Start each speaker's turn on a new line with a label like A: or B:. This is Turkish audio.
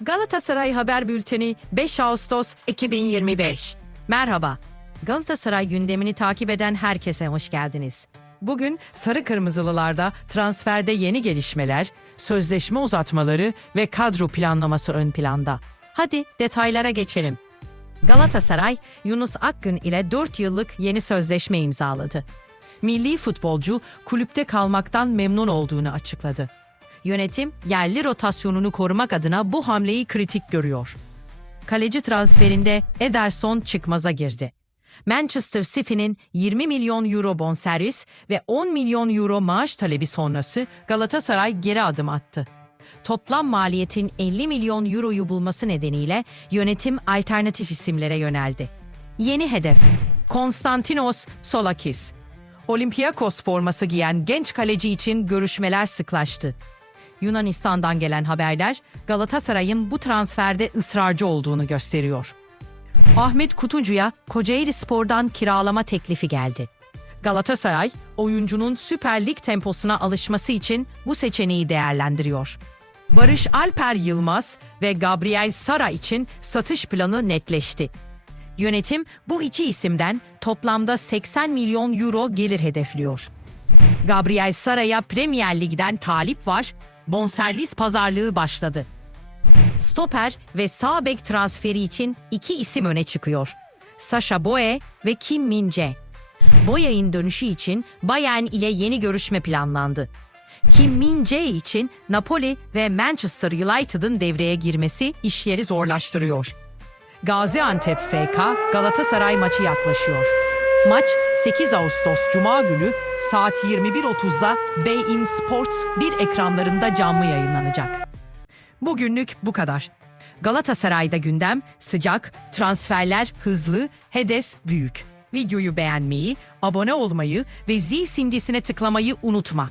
A: Galatasaray Haber Bülteni 5 Ağustos 2025. Merhaba. Galatasaray gündemini takip eden herkese hoş geldiniz. Bugün Sarı Kırmızılılarda transferde yeni gelişmeler, sözleşme uzatmaları ve kadro planlaması ön planda. Hadi detaylara geçelim. Galatasaray, Yunus Akgün ile 4 yıllık yeni sözleşme imzaladı. Milli futbolcu kulüpte kalmaktan memnun olduğunu açıkladı. Yönetim yerli rotasyonunu korumak adına bu hamleyi kritik görüyor. Kaleci transferinde Ederson çıkmaza girdi. Manchester City'nin 20 milyon euro bonservis ve 10 milyon euro maaş talebi sonrası Galatasaray geri adım attı. Toplam maliyetin 50 milyon euroyu bulması nedeniyle yönetim alternatif isimlere yöneldi. Yeni hedef Konstantinos Solakis. Olympiakos forması giyen genç kaleci için görüşmeler sıklaştı. Yunanistan'dan gelen haberler Galatasaray'ın bu transferde ısrarcı olduğunu gösteriyor. Ahmet Kutucu'ya Kocaeli Spor'dan kiralama teklifi geldi. Galatasaray, oyuncunun Süper Lig temposuna alışması için bu seçeneği değerlendiriyor. Barış Alper Yılmaz ve Gabriel Sara için satış planı netleşti. Yönetim bu iki isimden toplamda 80 milyon euro gelir hedefliyor. Gabriel Sara'ya Premier Lig'den talip var, bonservis pazarlığı başladı. Stoper ve sağ bek transferi için iki isim öne çıkıyor. Sasha Boye ve Kim Min-jae. Boye'in dönüşü için Bayern ile yeni görüşme planlandı. Kim Min-jae için Napoli ve Manchester United'ın devreye girmesi işleri zorlaştırıyor. Gaziantep FK Galatasaray maçı yaklaşıyor. Maç 8 Ağustos Cuma günü saat 21.30'da Bein Sports 1 ekranlarında canlı yayınlanacak. Bugünlük bu kadar. Galatasaray'da gündem sıcak, transferler hızlı, hedef büyük. Videoyu beğenmeyi, abone olmayı ve zil simgesine tıklamayı unutma.